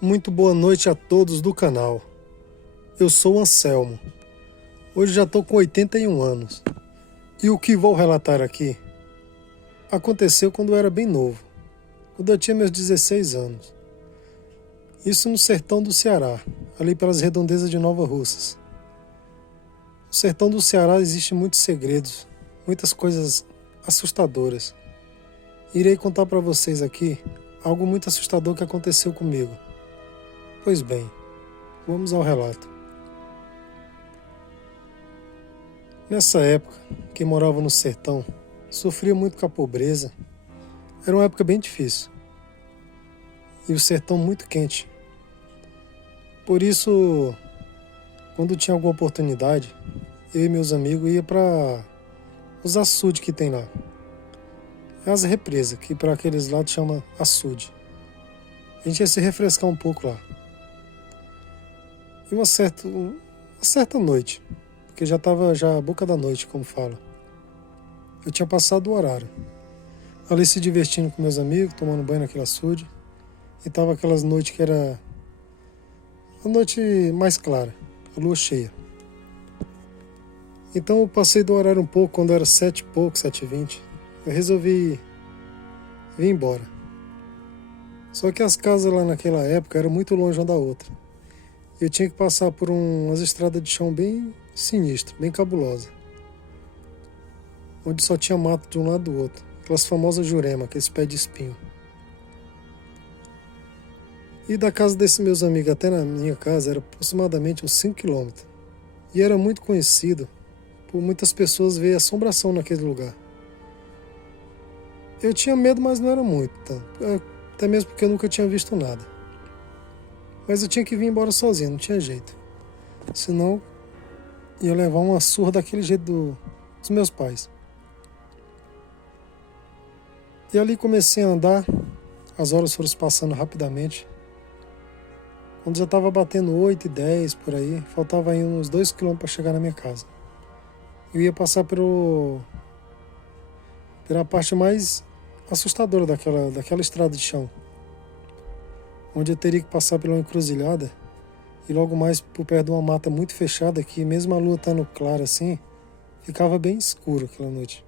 Muito boa noite a todos do canal. Eu sou o Anselmo. Hoje já estou com 81 anos. E o que vou relatar aqui aconteceu quando eu era bem novo, quando eu tinha meus 16 anos. Isso no sertão do Ceará, ali pelas redondezas de Nova Russas. No sertão do Ceará existem muitos segredos, muitas coisas assustadoras. Irei contar para vocês aqui algo muito assustador que aconteceu comigo. Pois bem, vamos ao relato. Nessa época, quem morava no sertão sofria muito com a pobreza. Era uma época bem difícil. E o sertão muito quente. Por isso, quando tinha alguma oportunidade, eu e meus amigos ia para os açudes que tem lá. É as represas, que para aqueles lados chama açude. A gente ia se refrescar um pouco lá. E uma certa noite, porque já estava a boca da noite, como fala. Eu tinha passado o horário. Ali se divertindo com meus amigos, tomando banho naquele açude. E tava aquelas noites que era a noite mais clara, a lua cheia. Então eu passei do horário um pouco, quando era 7 e pouco, 7h20. Eu resolvi vir embora. Só que as casas lá naquela época eram muito longe uma da outra. Eu tinha que passar por umas estradas de chão bem sinistras, bem cabulosas. Onde só tinha mato de um lado do outro. Aquelas famosas jurema, aqueles pés de espinho. E da casa desses meus amigos até na minha casa era aproximadamente uns 5 quilômetros. E era muito conhecido por muitas pessoas ver assombração naquele lugar. Eu tinha medo, mas não era muito, tá? Até mesmo porque eu nunca tinha visto nada. Mas eu tinha que vir embora sozinho, não tinha jeito. Senão ia levar uma surra daquele jeito dos meus pais. E ali comecei a andar, as horas foram passando rapidamente. Quando já estava batendo 8h10 por aí, faltava aí uns 2 quilômetros para chegar na minha casa. Eu ia passar pela parte mais assustadora daquela estrada de chão, onde eu teria que passar pela encruzilhada e logo mais por perto de uma mata muito fechada que, mesmo a lua estando clara assim, ficava bem escuro aquela noite.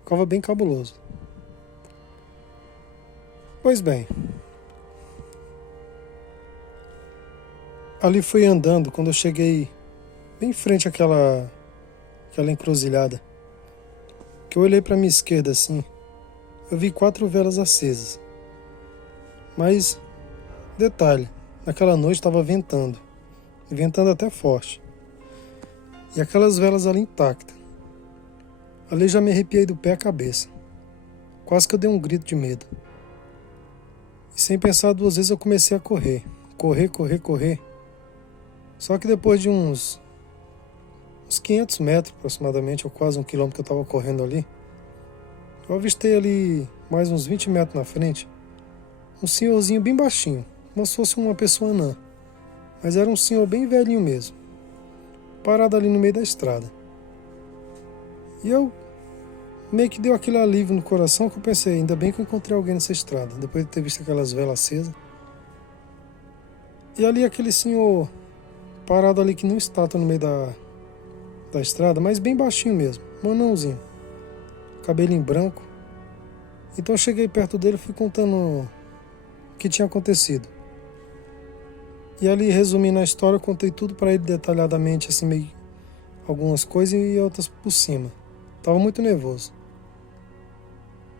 Ficava bem cabuloso. Pois bem, ali fui andando quando eu cheguei bem em frente àquela encruzilhada, que eu olhei para minha esquerda assim, eu vi 4 velas acesas. Mas, detalhe, naquela noite estava ventando até forte. E aquelas velas ali intactas. Ali já me arrepiei do pé à cabeça. Quase que eu dei um grito de medo. E sem pensar 2 vezes eu comecei a correr. Correr. Só que depois de uns 500 metros aproximadamente, ou quase 1 quilômetro que eu estava correndo ali, eu avistei ali mais uns 20 metros na frente um senhorzinho bem baixinho, como se fosse uma pessoa anã, mas era um senhor bem velhinho mesmo, parado ali no meio da estrada. E eu meio que deu aquele alívio no coração que eu pensei, ainda bem que eu encontrei alguém nessa estrada, depois de ter visto aquelas velas acesas. E ali aquele senhor parado ali que não estátua no meio da estrada, mas bem baixinho mesmo, um anãozinho, cabelinho branco. Então eu cheguei perto dele e fui contando o que tinha acontecido. E ali, resumindo a história, eu contei tudo para ele detalhadamente, assim, meio algumas coisas e outras por cima. Tava muito nervoso.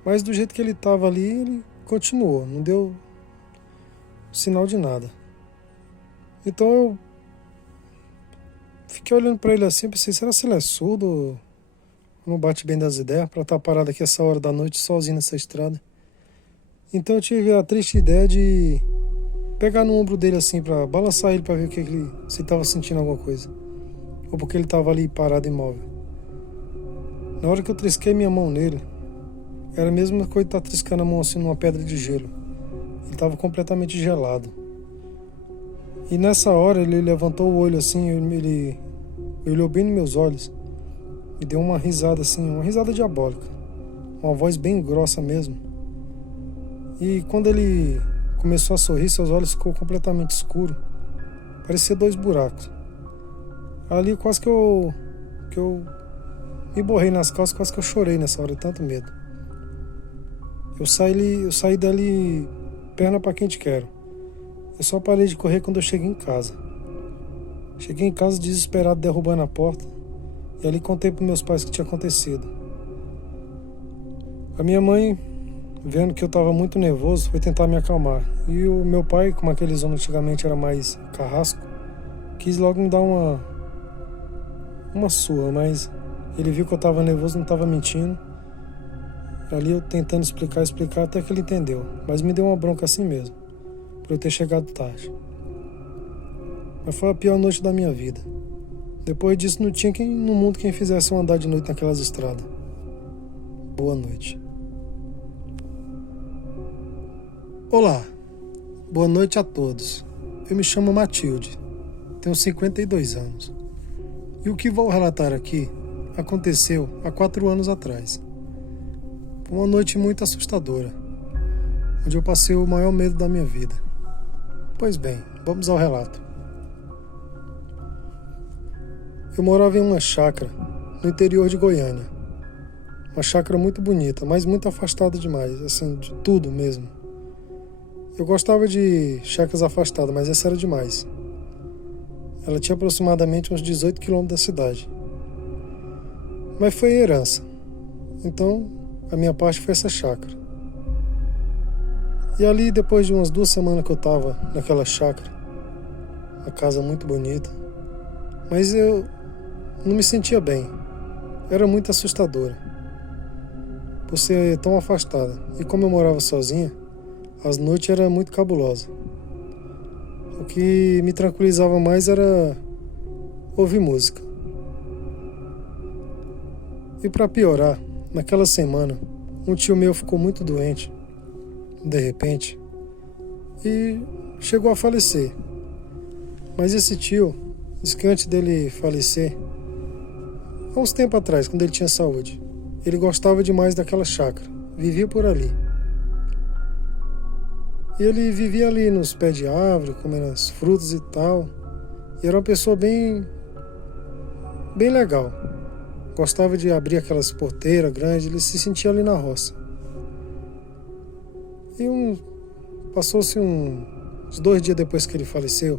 Mas do jeito que ele tava ali, ele continuou, não deu sinal de nada. Então eu fiquei olhando para ele assim, pensei, será que ele é surdo? Não bate bem das ideias para estar parado aqui essa hora da noite sozinho nessa estrada. Então eu tive a triste ideia de pegar no ombro dele assim para balançar ele para ver se ele estava sentindo alguma coisa, ou porque ele estava ali parado imóvel. Na hora que eu trisquei minha mão nele, era a mesma coisa de estar triscando a mão assim numa pedra de gelo. Ele estava completamente gelado. E nessa hora ele levantou o olho assim, ele olhou bem nos meus olhos e deu uma risada assim, uma risada diabólica, uma voz bem grossa mesmo. E quando ele começou a sorrir, seus olhos ficou completamente escuro. Parecia dois buracos. Ali quase que eu me borrei nas calças, quase que eu chorei nessa hora, de tanto medo. Eu saí dali perna pra quem te quero. Eu só parei de correr quando eu cheguei em casa. Cheguei em casa desesperado, derrubando a porta, e ali contei pros meus pais o que tinha acontecido. A minha mãe, vendo que eu estava muito nervoso, foi tentar me acalmar. E o meu pai, como aqueles homens antigamente era mais carrasco, quis logo me dar uma surra, mas ele viu que eu estava nervoso, não estava mentindo. Ali eu tentando explicar, até que ele entendeu. Mas me deu uma bronca assim mesmo, por eu ter chegado tarde. Mas foi a pior noite da minha vida. Depois disso não tinha no mundo quem fizesse eu andar de noite naquelas estradas. Boa noite. Olá, boa noite a todos. Eu me chamo Matilde, tenho 52 anos. E o que vou relatar aqui aconteceu há 4 anos atrás. Foi uma noite muito assustadora, onde eu passei o maior medo da minha vida. Pois bem, vamos ao relato. Eu morava em uma chácara no interior de Goiânia. Uma chácara muito bonita, mas muito afastada demais, assim, de tudo mesmo. Eu gostava de chácaras afastadas, mas essa era demais. Ela tinha aproximadamente uns 18 quilômetros da cidade. Mas foi herança. Então, a minha parte foi essa chácara. E ali, depois de umas 2 semanas que eu estava naquela chácara, uma casa muito bonita, mas eu não me sentia bem. Era muito assustadora, por ser tão afastada. E como eu morava sozinha, as noites eram muito cabulosas. O que me tranquilizava mais era ouvir música. E para piorar, naquela semana, um tio meu ficou muito doente, de repente, e chegou a falecer. Mas esse tio disse que antes dele falecer, há uns tempos atrás, quando ele tinha saúde, ele gostava demais daquela chácara, vivia por ali. E ele vivia ali nos pés de árvore, comendo as frutas e tal, e era uma pessoa bem legal. Gostava de abrir aquelas porteiras grandes, ele se sentia ali na roça. E passou-se uns 2 dias depois que ele faleceu,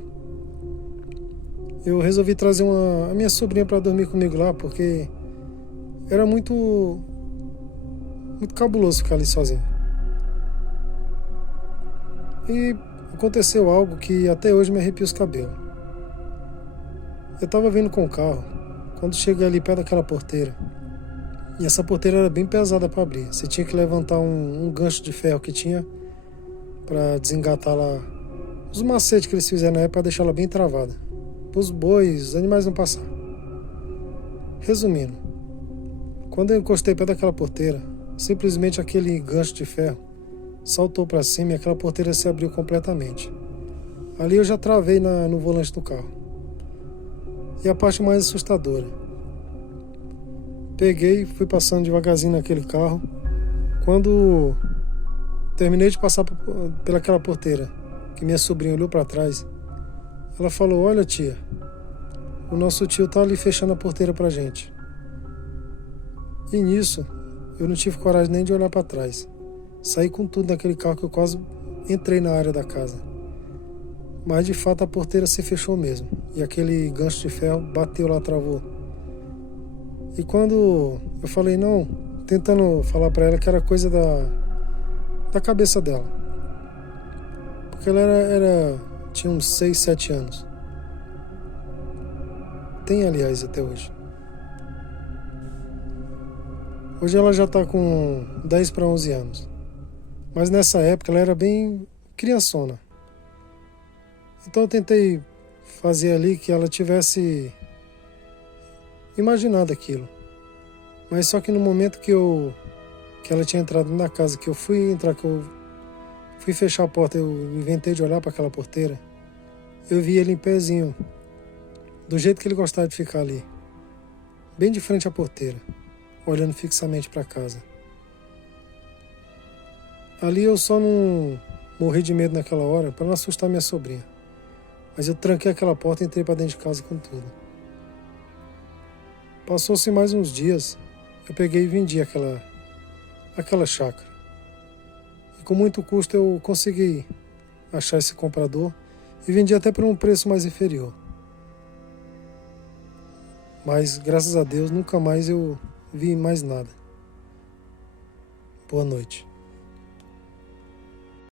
eu resolvi trazer a minha sobrinha para dormir comigo lá, porque era muito cabuloso ficar ali sozinho. E aconteceu algo que até hoje me arrepia os cabelos. Eu estava vindo com o carro, quando cheguei ali perto daquela porteira, e essa porteira era bem pesada para abrir. Você tinha que levantar um gancho de ferro que tinha para desengatar lá os macetes que eles fizeram na época para deixar ela bem travada, para os bois, os animais não passar. Resumindo, quando eu encostei perto daquela porteira, simplesmente aquele gancho de ferro saltou para cima e aquela porteira se abriu completamente. Ali eu já travei no volante do carro. E a parte mais assustadora, peguei, fui passando devagarzinho naquele carro. Quando terminei de passar pelaquela porteira, que minha sobrinha olhou para trás, ela falou: "Olha, tia, o nosso tio tá ali fechando a porteira pra gente." E nisso, eu não tive coragem nem de olhar para trás. Saí com tudo naquele carro que eu quase entrei na área da casa. Mas de fato a porteira se fechou mesmo. E aquele gancho de ferro bateu lá, travou. E quando eu falei não, tentando falar para ela que era coisa da cabeça dela. Porque ela tinha uns 6, 7 anos. Tem, aliás, até hoje. Hoje ela já está com 10 para 11 anos. Mas nessa época ela era bem criançona. Então eu tentei fazer ali que ela tivesse imaginado aquilo. Mas só que no momento que ela tinha entrado na casa, que eu fui entrar, que eu fui fechar a porta, eu inventei de olhar para aquela porteira, eu vi ele em pezinho, do jeito que ele gostava de ficar ali, bem de frente à porteira, olhando fixamente para casa. Ali eu só não Morri de medo naquela hora para não assustar minha sobrinha. Mas eu tranquei aquela porta e entrei para dentro de casa com tudo. Passou-se mais uns dias, eu peguei e vendi aquela chácara. E com muito custo eu consegui achar esse comprador e vendi até por um preço mais inferior. Mas, graças a Deus, nunca mais eu vi mais nada. Boa noite.